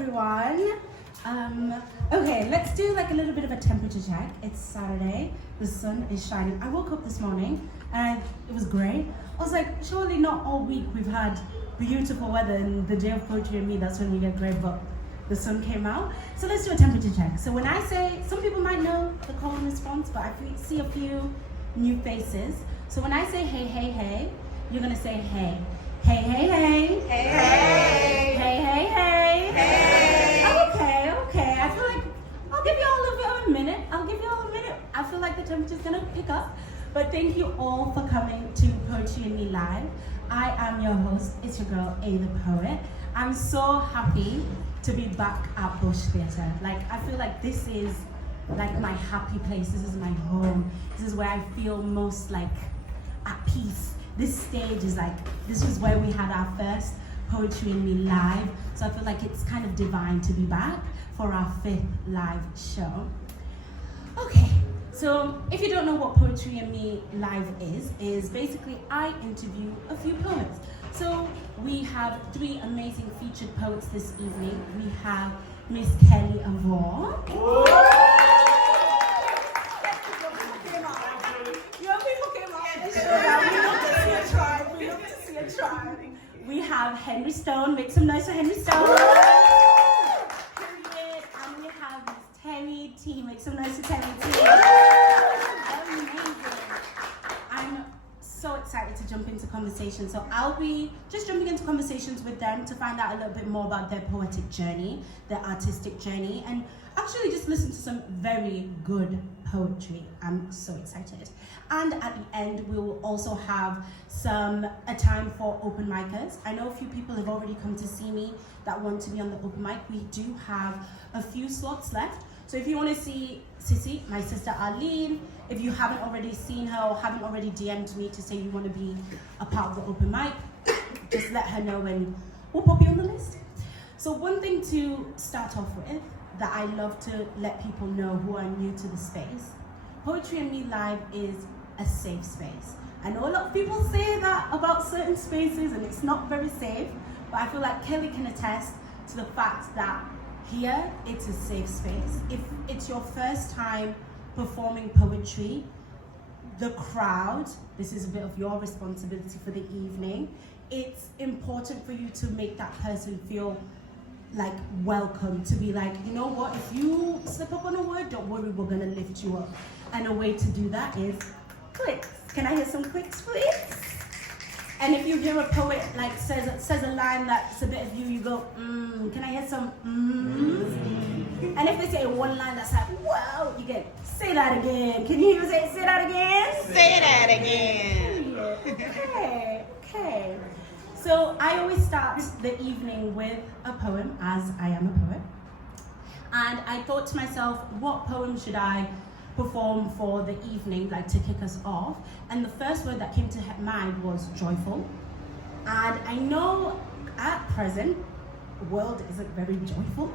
everyone. Okay, let's do like a little bit of a temperature check. It's Saturday, the sun is shining. I woke up this morning and it was great. I was like, surely not all week we've had beautiful weather, and the day of Poetry and Me, that's when we get great, but the sun came out. So let's do a temperature check. So when I say, some people might know the common response, but I see a few new faces. So when I say hey, hey, hey, you're gonna say hey. Hey, hey, hey. Hey, hey. Hey, hey, hey. Hey. Okay. I feel like I'll give you all a minute. I feel like the temperature's gonna pick up. But thank you all for coming to Poetry and Me Live. I am your host, it's your girl, A the Poet. I'm so happy to be back at Bush Theatre. Like, I feel like this is like my happy place. This is my home. This is where I feel most like at peace. This stage is like, this was where we had our first Poetry and Me Live. So I feel like it's kind of divine to be back for our 5th live show. Okay, so if you don't know what Poetry and Me Live is basically I interview a few poets. So we have 3 amazing featured poets this evening. We have Miss Kelly Avor. We have Henry Stone. Make some noise for Henry Stone. And we have Miss Terry T. Make some noise for Terry T. Amazing. I'm so excited to jump into conversation. So I'll be just jumping into conversations with them to find out a little bit more about their poetic journey, their artistic journey, and actually just listen to some very good poetry. I'm so excited. And at the end, we will also have a time for open micers. I know a few people have already come to see me that want to be on the open mic. We do have a few slots left. So if you want to see Sissy, my sister Arlene, if you haven't already seen her or haven't already DM'd me to say you want to be a part of the open mic, just let her know and we'll pop you on the list. So one thing to start off with that I love to let people know who are new to the space, Poetry and Me Live is a safe space. I know a lot of people say that about certain spaces and it's not very safe, but I feel like Kelly can attest to the fact that here it's a safe space. If it's your first time performing poetry, the crowd, this is a bit of your responsibility for the evening. It's important for you to make that person feel like welcome, to be like, you know what, if you slip up on a word, don't worry, we're gonna lift you up. And a way to do that is clicks. Can I hear some clicks, please? And if you hear a poet like says a line that's a bit of you, you go, can I hear some And if they say one line that's like, wow, you get, say that again. Can you hear me say that again? Say that again. Okay. So I always start the evening with a poem, as I am a poet. And I thought to myself, what poem should I perform for the evening, like to kick us off? And the first word that came to mind was joyful. And I know at present, the world isn't very joyful,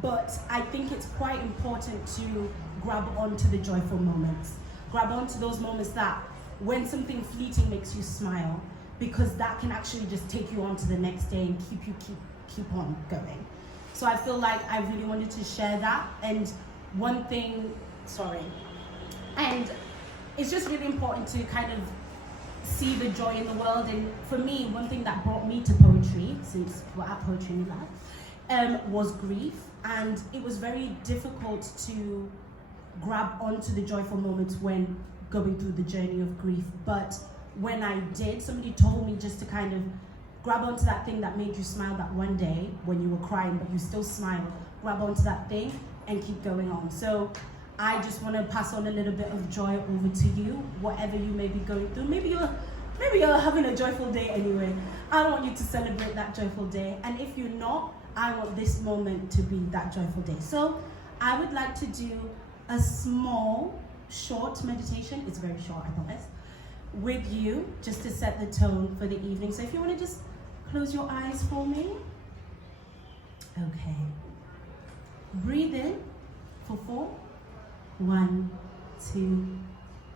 but I think it's quite important to grab onto the joyful moments. Grab onto those moments that when something fleeting makes you smile, because that can actually just take you on to the next day and keep on going. So I feel like I really wanted to share that. And and it's just really important to kind of see the joy in the world. And for me, one thing that brought me to poetry, since we're at Poetry in Life, was grief. And it was very difficult to grab onto the joyful moments when going through the journey of grief. But when I did, somebody told me just to kind of grab onto that thing that made you smile that one day when you were crying, but you still smiled. Grab onto that thing and keep going on. So I just want to pass on a little bit of joy over to you, whatever you may be going through. Maybe you're having a joyful day anyway. I want you to celebrate that joyful day. And if you're not, I want this moment to be that joyful day. So I would like to do a small, short meditation. It's very short, I promise, with you, just to set the tone for the evening. So if you want to just close your eyes for me. Okay. Breathe in for 4. 1, 2,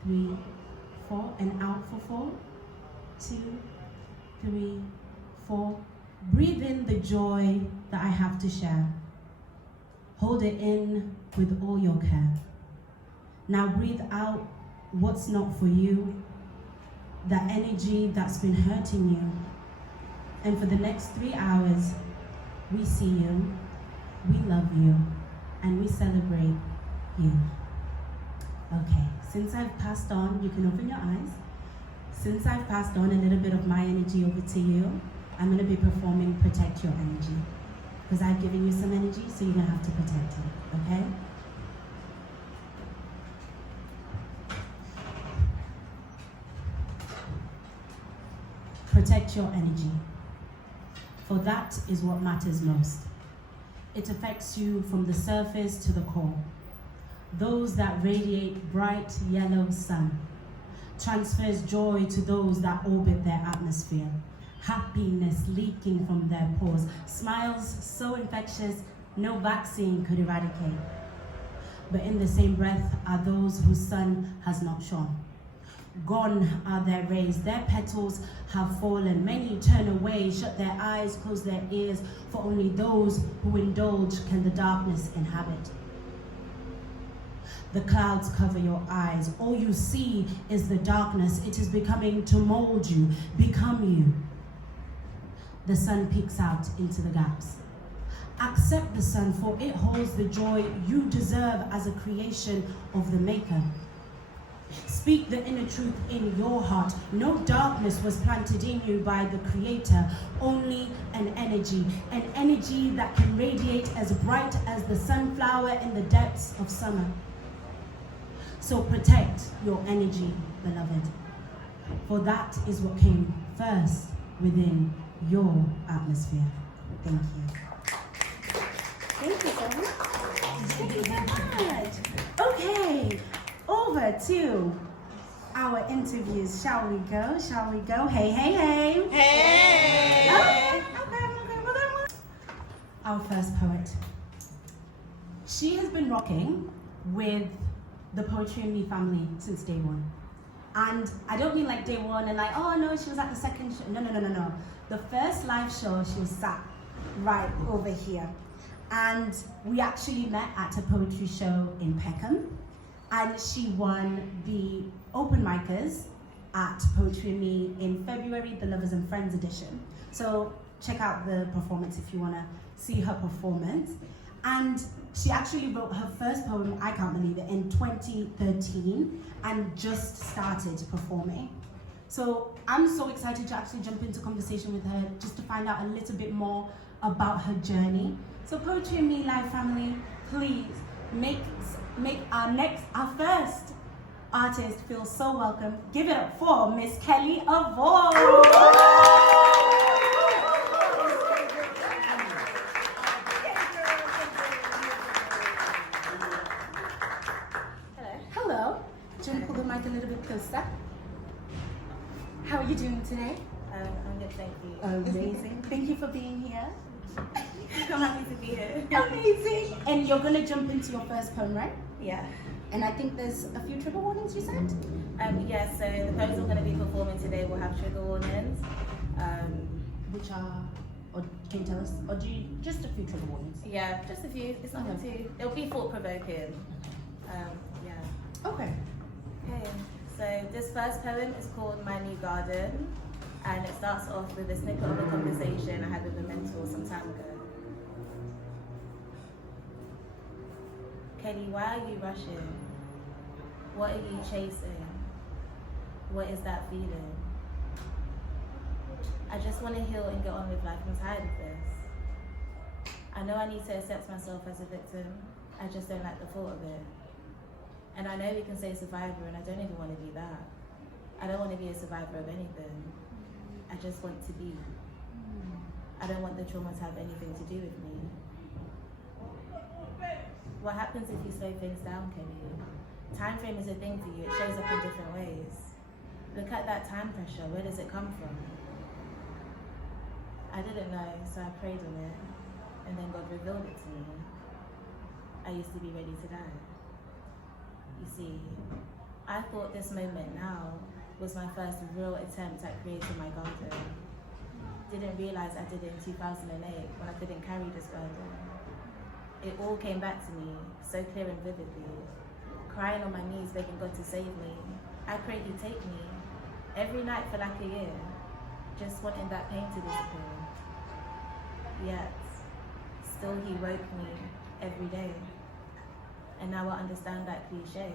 3, 4, and out for 4. 2, 3, 4, Breathe in the joy that I have to share. Hold it in with all your care. Now breathe out what's not for you, that energy that's been hurting you. And for the next 3 hours, we see you, we love you, and we celebrate you. Okay, since I've passed on, you can open your eyes. Since I've passed on a little bit of my energy over to you, I'm going to be performing Protect Your Energy. Because I've given you some energy, so you're going to have to protect it, okay? Protect your energy, for that is what matters most. It affects you from the surface to the core. Those that radiate bright yellow sun, transfers joy to those that orbit their atmosphere. Happiness leaking from their pores, smiles so infectious no vaccine could eradicate. But in the same breath are those whose sun has not shone. Gone are their rays, their petals have fallen. Many turn away, shut their eyes, close their ears, for only those who indulge can the darkness inhabit. The clouds cover your eyes. All you see is the darkness. It is becoming to mold you, become you. The sun peeks out into the gaps. Accept the sun, for it holds the joy you deserve as a creation of the Maker. Speak the inner truth in your heart. No darkness was planted in you by the Creator, only an energy that can radiate as bright as the sunflower in the depths of summer. So protect your energy, beloved, for that is what came first within your atmosphere. Thank you. Thank you so much. Thank you so much. Okay, over to our interviews. Shall we go? Shall we go? Hey, hey, hey. Hey. Okay. Our first poet. She has been rocking with the Poetry and Me family since day one. And I don't mean like day one and like, oh no, she was at the second show. No. The first live show, she was sat right over here. And we actually met at a poetry show in Peckham. And she won the open micers at Poetry and Me in February, the Lovers and Friends edition. So check out the performance if you want to see her performance. And she actually wrote her first poem, I can't believe it, in 2013 and just started performing. So I'm so excited to actually jump into conversation with her just to find out a little bit more about her journey. So Poetry and Me Live family, please make our first artist feel so welcome. Give it up for Miss Kelly Avor. Hello. Do you want to pull the mic a little bit closer? How are you doing today? I'm good, thank you. Amazing. Thank you for being here. I'm happy to be here. Amazing. And you're going to jump into your first poem, right? Yeah. And I think there's a few trigger warnings you said? Yeah, so the poems we're going to be performing today will have trigger warnings. Which are, or can you tell us, or do you, just a few trigger warnings? Yeah, just a few. It's nothing too, it'll be thought-provoking. Yeah. Okay. Okay, so this first poem is called My New Garden, and it starts off with a snippet of a conversation I had with a mentor some time ago. Kelly, why are you rushing? What are you chasing? What is that feeling? I just want to heal and get on with life. I'm tired of this. I know I need to accept myself as a victim. I just don't like the thought of it. And I know we can say survivor, and I don't even want to be that. I don't want to be a survivor of anything. I just want to be. I don't want the trauma to have anything to do with me. What happens if you slow things down, Kelly? Time frame is a thing for you. It shows up in different ways. Look at that time pressure. Where does it come from? I didn't know, so I prayed on it, and then God revealed it to me. I used to be ready to die. You see, I thought this moment now was my first real attempt at creating my garden. didn't realise I did it in 2008 when I couldn't carry this burden. It all came back to me, so clear and vividly. Crying on my knees, begging God to save me. I prayed He'd take me, every night for like a year, just wanting that pain to disappear. Yet, still He woke me every day. And now I understand that cliche.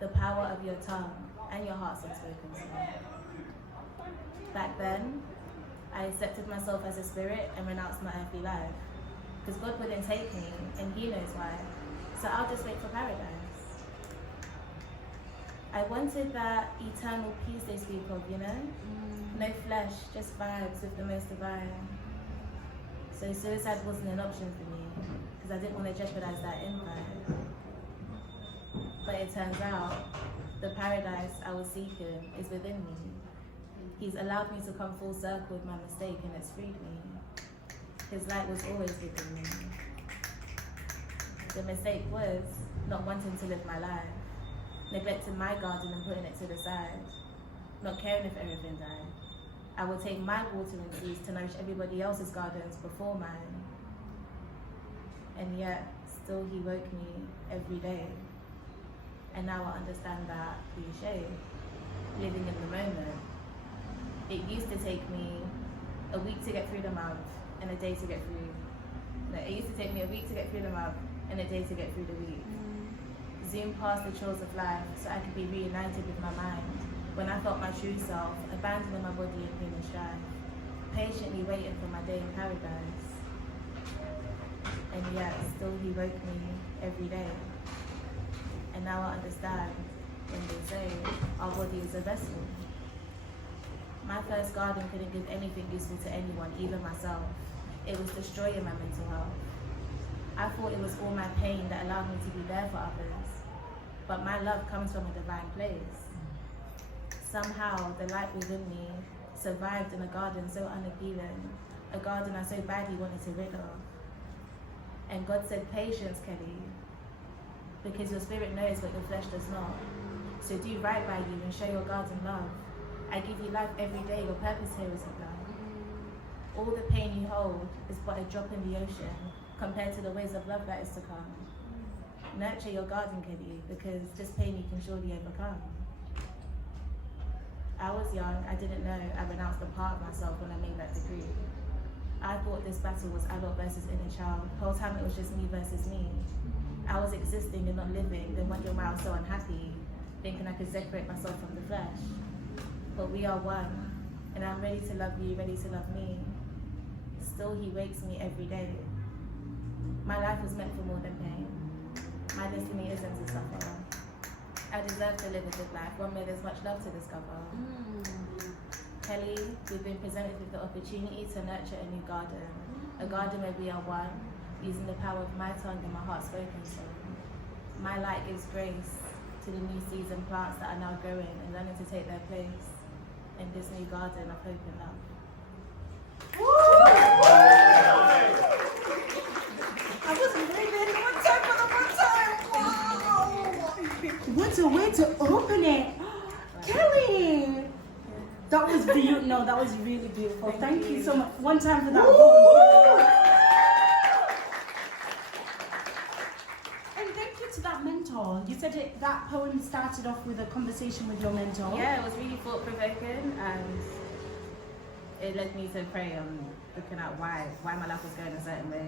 The power of your tongue and your heart's unspoken song. Back then, I accepted myself as a spirit and renounced my earthly life. Because God wouldn't take me, and He knows why. So I'll just wait for paradise. I wanted that eternal peace they speak of, you know? No flesh, just vibes with the most divine. So suicide wasn't an option for me, because I didn't want to jeopardize that invite. But it turns out, the paradise I was seeking is within me. He's allowed me to come full circle with my mistake, and it's freed me. His light was always within me. The mistake was not wanting to live my life, neglecting my garden and putting it to the side, not caring if everything died. I would take my watering seeds to nourish everybody else's gardens before mine. And yet, still He woke me every day. And now I understand that cliche, living in the moment. It used to take me a week to get through the month and a day to get through. No, it used to take me a week to get through the month and a day to get through the week. Zoom past the chores of life so I could be reunited with my mind. When I felt my true self, abandoning my body in human strife, patiently waiting for my day in paradise. And yet, still He woke me every day. And now I understand when they say our body is a vessel. My first garden couldn't give anything useful to anyone, even myself. It was destroying my mental health. I thought it was all my pain that allowed me to be there for others. But my love comes from a divine place. Somehow, the light within me survived in a garden so unappealing, a garden I so badly wanted to rid of. And God said, patience, Kelly, because your spirit knows what your flesh does not. So do right by you and show your garden love. I give you life every day, your purpose here is love. All the pain you hold is but a drop in the ocean compared to the waves of love that is to come. Nurture your garden, Kelly, because this pain you can surely overcome. I was young, I didn't know I renounced a part of myself when I made that degree. I thought this battle was adult versus inner child. The whole time it was just me versus me. I was existing and not living, then wondering why I was so unhappy, thinking I could separate myself from the flesh. But we are one, and I'm ready to love you, ready to love me. Still He wakes me every day. My life was meant for more than pain. My destiny isn't to suffer. I deserve to live a good life, one where there's much love to discover. Kelly, we've been presented with the opportunity to nurture a new garden. A garden where we are one, using the power of my tongue and my heart spoken song. My light gives grace to the new seeds and plants that are now growing and learning to take their place in this new garden of hope and love. I wasn't ready. One time for the one time. Wow. What a way to open it. Kelly. That was beautiful. No, that was really beautiful. Thank you so much. One time for that. And thank you to that mentor. You said that poem started off with a conversation with your mentor. Yeah, it was really thought-provoking, and it led me to pray on looking at why my life was going a certain way.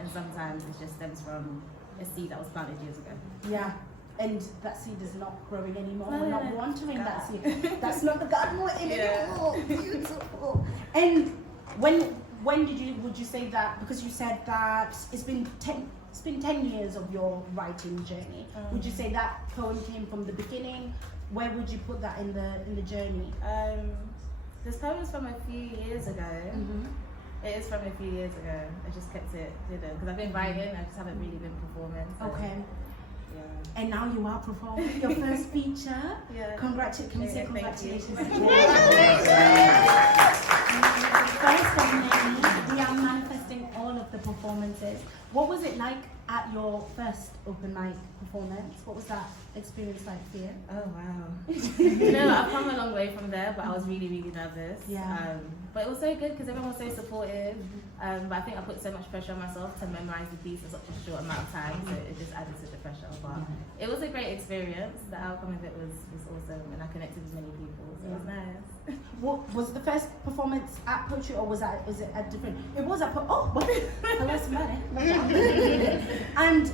And sometimes it just stems from a seed that was planted years ago. Yeah. And that seed is not growing anymore. No, We're not watering that seed. That's not the garden we're in anymore. Beautiful. And when would you say that? Because you said that it's been 10 years of your writing journey. Would you say that poem came from the beginning? Where would you put that in the journey? This poem is from a few years ago. It is from a few years ago. I just kept it hidden because I've been writing. I just haven't really been performing. So. Okay. Yeah. And now you are performing your first feature. Yeah. Can we say congratulations? Thank you. First of many, we are manifesting all of the performances. What was it like at your first open mic performance. What was that experience like for you? Oh wow. I've come a long way from there, but I was really, really nervous. Yeah. But it was so good because everyone was so supportive. But I think I put so much pressure on myself to memorize the piece in such a short amount of time, so it just added to the pressure. But it was a great experience. The outcome of it was awesome, and I connected with many people, so it was nice. What was the first performance at Poetry, or was it a different? It was at hello, somebody. And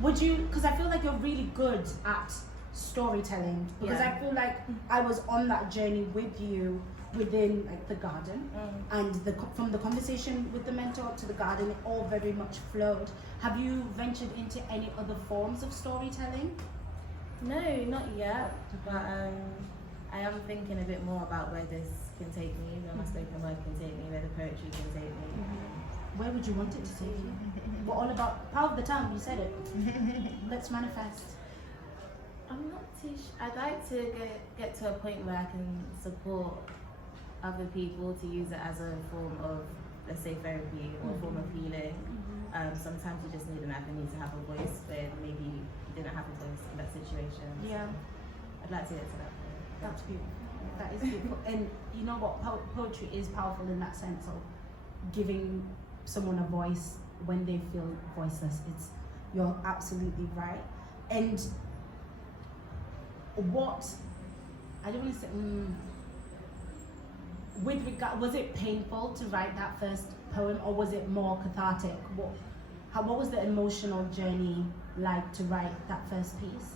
would you? Because I feel like you're really good at storytelling. Because I feel like I was on that journey with you within like the garden, and from the conversation with the mentor to the garden, it all very much flowed. Have you ventured into any other forms of storytelling? No, not yet. But I am thinking a bit more about where this can take me, where my spoken word can take me, where the poetry can take me. Where would you want it to take you? We're all about power of the tongue. You said it. Let's manifest. I'm not too sure. I'd like to get to a point where I can support other people to use it as a form of, let's say, therapy or a form of healing. Sometimes you just need an avenue to have a voice where maybe you didn't have a voice in that situation. Yeah. I'd like to get to that point. That's beautiful. That is beautiful. And you know what? Poetry is powerful in that sense of giving someone a voice when they feel voiceless. You're absolutely right. And what I don't want to say. With regard, was it painful to write that first poem, or was it more cathartic? What was the emotional journey like to write that first piece?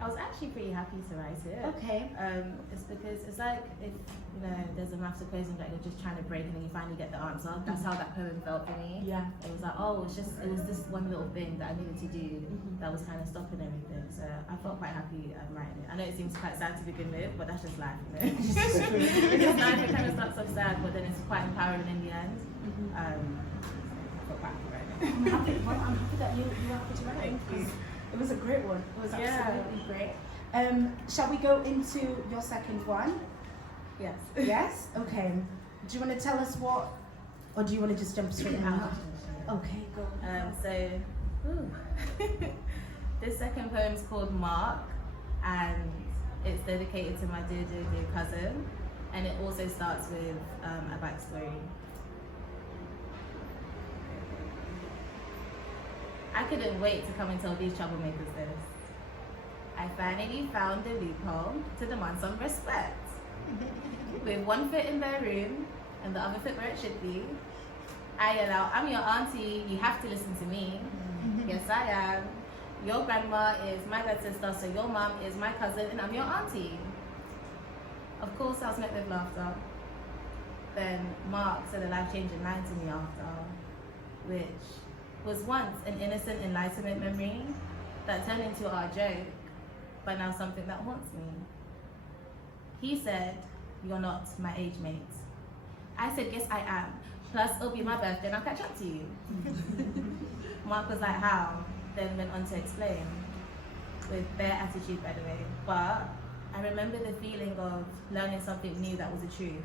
I was actually pretty happy to write it. Okay. It's because it's like if there's a maths equation that you're just trying to break and then you finally get the answer. That's how that poem felt for me. Yeah. It was like, it was this one little thing that I needed to do that was kind of stopping everything. So I felt quite happy writing it. I know it seems quite sad to begin with, but that's just life, Because life it kind of starts off sad, but then it's quite empowering in the end. I felt quite happy writing it. I'm happy that you were happy to write it. Thank you. It was a great one. It was absolutely great. Shall we go into your second one? Yes. Yes? Okay. Do you want to tell us what, or do you want to just jump straight in? Okay, go. This second poem is called Mark, and it's dedicated to my dear cousin, and it also starts with a backstory. I couldn't wait to come and tell these troublemakers this. I finally found a loophole to demand some respect. With one foot in their room and the other foot where it should be, I yell out, I'm your auntie, you have to listen to me. Yes, I am. Your grandma is my bad sister, so your mom is my cousin, and I'm your auntie. Of course, I was met with laughter. Then Mark said a life-changing line to me after, which was once an innocent enlightenment memory that turned into our joke, but now something that haunts me. He said, you're not my age mate. I said, yes, I am. Plus, it'll be my birthday and I'll catch up to you. Mark was like, how? Then went on to explain, with bare attitude, by the way. But I remember the feeling of learning something new that was the truth.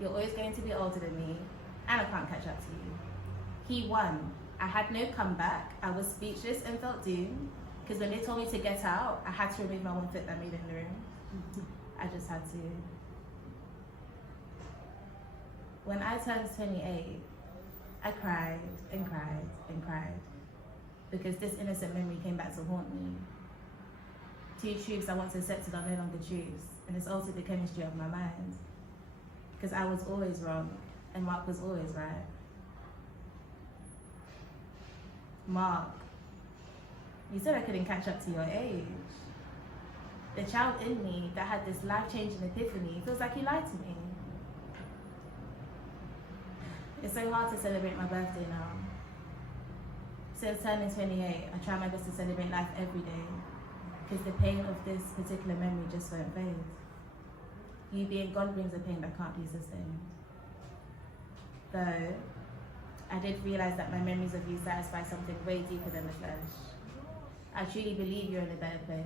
You're always going to be older than me, and I can't catch up to you. He won. I had no comeback. I was speechless and felt doomed, because when they told me to get out, I had to remove my one foot that made in the room. I just had to. When I turned 28, I cried and cried and cried, because this innocent memory came back to haunt me. Two truths I once accepted are no longer truths, and it's altered the chemistry of my mind. Because I was always wrong, and Mark was always right. Mark, you said I couldn't catch up to your age. The child in me that had this life-changing epiphany feels like he lied to me. It's so hard to celebrate my birthday now. Since turning 28, I try my best to celebrate life every day, because the pain of this particular memory just won't fade. You being gone brings a pain that can't be sustained. Though, I did realize that my memories of you satisfy something way deeper than the flesh. I truly believe you're in a better place.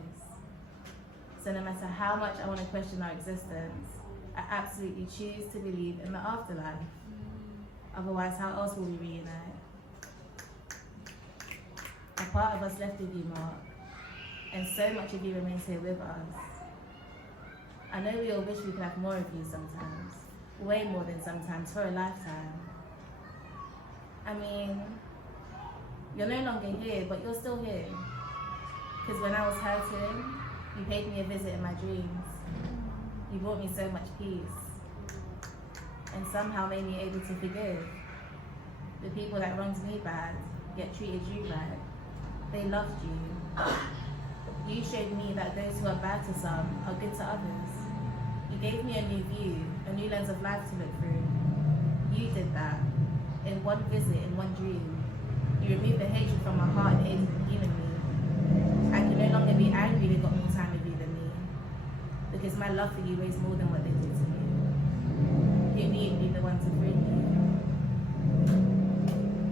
So no matter how much I want to question our existence, I absolutely choose to believe in the afterlife. Otherwise, how else will we reunite? part of us left with you, Mark, and so much of you remains here with us. I know we all wish we could have more of you sometimes, way more than sometimes, for a lifetime. I mean, you're no longer here, but you're still here. Because when I was hurting, you paid me a visit in my dreams. You brought me so much peace. And somehow made me able to forgive. The people that wronged me bad, yet treated you right. They loved you. You showed me that those who are bad to some are good to others. You gave me a new view, a new lens of life to look through. You did that. In one visit, in one dream. You removed the hatred from my heart and aided in healing me. I can no longer be angry they got more time with you than me. Because my love for you weighs more than what they did to me. You need me, the one to free me.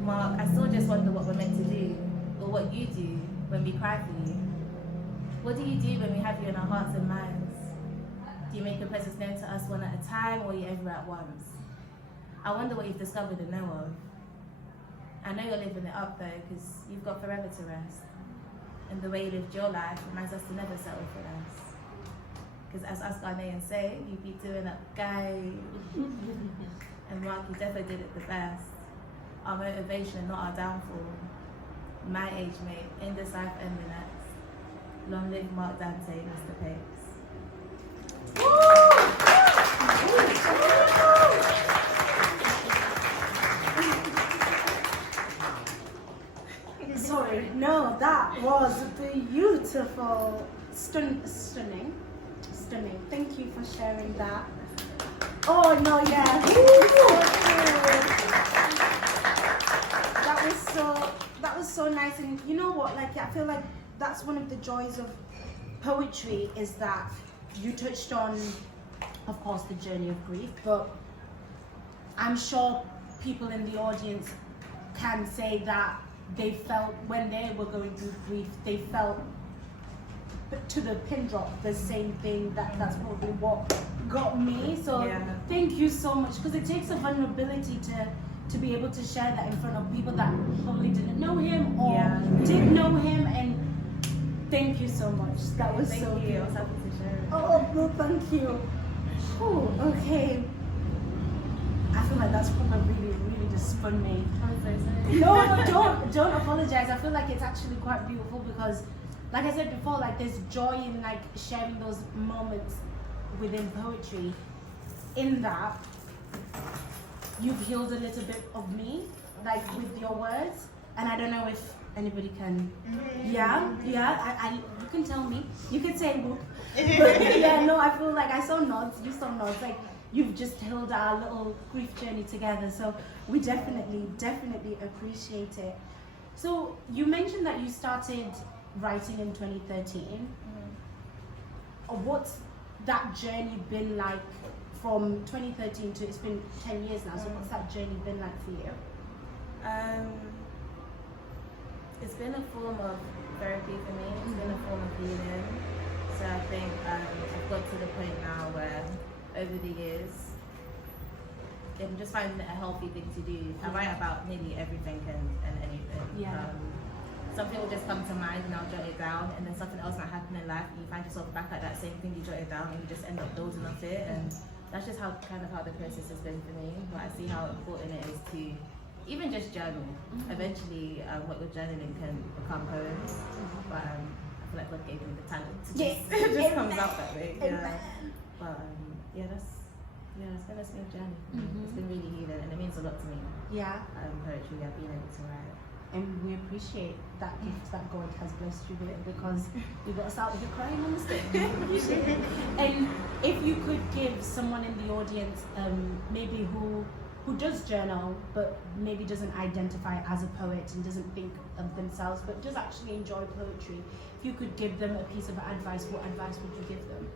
Mark, I still just wonder what we're meant to do, or what you do when we cry for you. What do you do when we have you in our hearts and minds? Do you make your presence known to us one at a time, or are you ever at once? I wonder what you've discovered and know of. I know you're living it up though, because you've got forever to rest. And the way you lived your life reminds us to never settle for less. Because as us Ghanaians say, you be doing up, guy. And Mark, you definitely did it the best. Our motivation and not our downfall. My age mate, in this life and the next. Long live Mark Dante, Mr. Pakes. Sorry, no, that was beautiful, stunning. Thank you for sharing that. Oh no, yeah, that was so nice. And you know what? Like, I feel like that's one of the joys of poetry, is that you touched on, of course, the journey of grief, but I'm sure people in the audience can say that they felt when they were going through grief, they felt to the pin drop the same thing. That's probably what got me. So thank you so much, because it takes a vulnerability to be able to share that in front of people that probably didn't know him or did know him. And thank you so much. That was so Thank you. I was happy to share it. Oh, no, thank you. Oh, okay. I feel like that's probably really just spun me. No, don't apologize. I feel like it's actually quite beautiful, because like I said before, like there's joy in like sharing those moments within poetry. In that, you've healed a little bit of me, like with your words, and I don't know if anybody can. Yeah. I you can tell me. You can say book. But yeah, no, I feel like I saw nods. You saw nods. Like you've just held our little grief journey together. So we definitely appreciate it. So you mentioned that you started writing in 2013. What's that journey been like from 2013 to, it's been 10 years now, so what's that journey been like for you? It's been a form of therapy for me. It's been a form of healing. So I think I've got to the point now where over the years I'm just finding it a healthy thing to do. I write about nearly everything and anything. Something will just come to mind and I'll jot it down, and then something else might happen in life and you find yourself back at that same thing you jotted down, and you just end up building off it. And that's just how the process has been for me. But I see how important it is to even just journal. Eventually what you're journaling can become poems. But I feel like God gave me the talent to it just comes out that way. But it's been a smooth journey. It's been really healing, and it means a lot to me. Poetry, I've been able to write. And we appreciate that gift that God has blessed you with, because you got us out with you crying on the stage. We appreciate it. And if you could give someone in the audience, maybe who does journal, but maybe doesn't identify as a poet and doesn't think of themselves, but does actually enjoy poetry, if you could give them a piece of advice, what advice would you give them?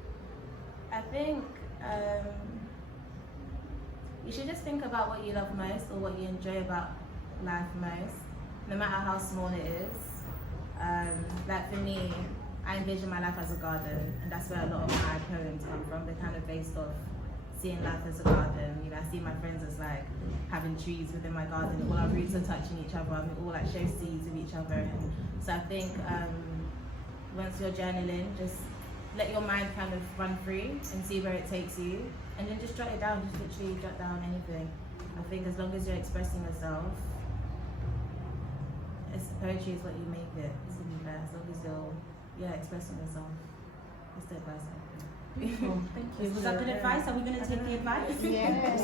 I think you should just think about what you love most, or what you enjoy about life most, no matter how small it is. Like for me, I envision my life as a garden, and that's where a lot of my poems come from. They're kind of based off seeing life as a garden. You know, I see my friends as like having trees within my garden. All our roots are touching each other, and we all like show seeds of each other. And so I think once you're journaling, just let your mind kind of run free and see where it takes you, and then just jot it down. Just literally jot down anything. I think as long as you're expressing yourself, poetry is what you make it. As long as you're expressing yourself. That's the advice I think. Beautiful. Thank you. Was that good advice? Are we going to take the advice? Yes.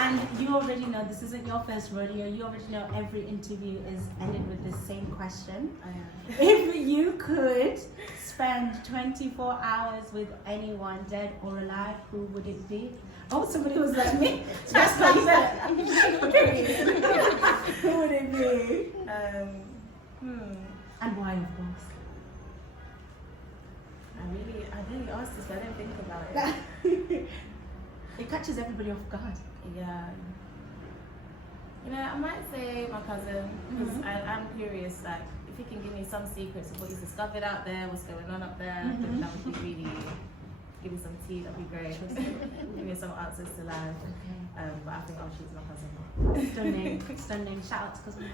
And you already know, this isn't your first rodeo, you already know every interview is ended with the same question. If you could spend 24 hours with anyone, dead or alive, who would it be? Oh, somebody was like me. That's what you said. Who would it be? And why, of course? I really asked this, but I didn't think about it. It catches everybody off guard. Yeah. You know, I might say my cousin, because I'm curious, like, if you can give me some secrets of what you've discovered out there, what's going on up there, I think that would be really, give me some tea, that'd be great. Give me some answers to life. But I think I'll choose my cousin. Stunning, stunning. Shout out to cousin.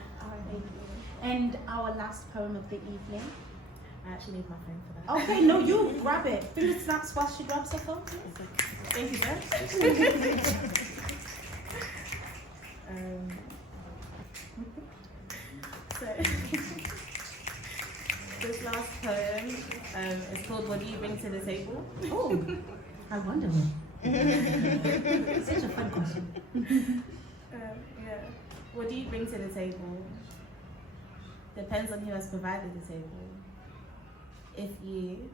And our last poem of the evening. I actually need my phone for that. Okay, no, you grab it. Finger snaps while she grabs her phone. Thank you, sir. So, this last poem is called "What Do You Bring to the Table?" Oh, I wonder. Such a fun question. Yeah. What do you bring to the table? Depends on who has provided the table. If you,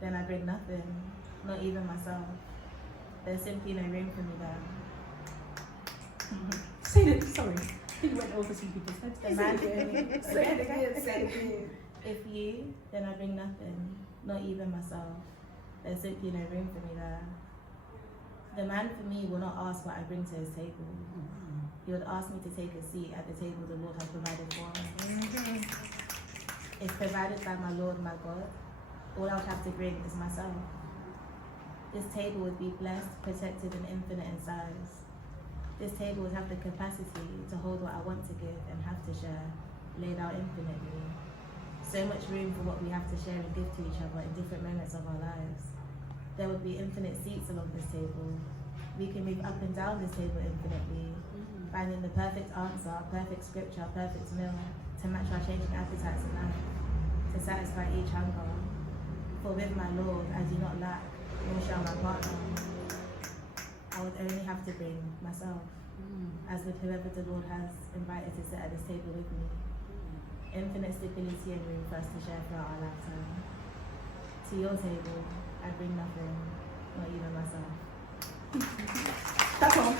then I bring nothing, not even myself. There's simply no room for me there. Say it, sorry. You went over some people's heads. The man for me. Say it again. If you, then I bring nothing, not even myself. There's simply no room for me there. The man for me will not ask what I bring to his table. He would ask me to take a seat at the table the Lord has provided for him. It's provided by my Lord, my God. All I would have to bring is myself. This table would be blessed, protected, and infinite in size. This table would have the capacity to hold what I want to give and have to share, laid out infinitely. So much room for what we have to share and give to each other in different moments of our lives. There would be infinite seats along this table. We can move up and down this table infinitely, finding the perfect answer, perfect scripture, perfect meal, to match our changing appetites in life, to satisfy each hunger. For with my Lord I do not lack, nor shall my partner. I would only have to bring myself, as with whoever the Lord has invited to sit at this table with me. Infinite stability and room for us to share throughout our lifetime. To your table, I bring nothing, not even myself. That's all.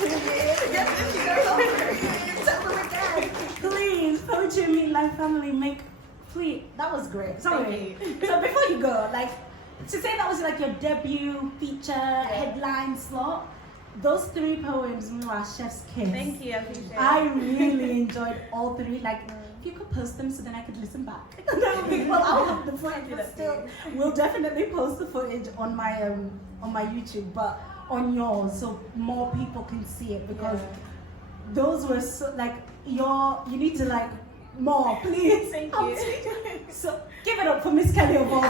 Please, Poetry and Meat Life Family, please, that was great. Sorry. So before you go, like, to say that was like your debut feature headline slot, those 3 poems are chef's kiss. Thank you, I appreciate it. I really enjoyed all 3. Like, if you could post them so then I could listen back. Well, I'll have the footage, but still, we'll definitely post the footage on my YouTube, but on yours, so more people can see it, because those were so, like, you need to, like, more, please. Thank you. So give it up for Miss Kelly Avor.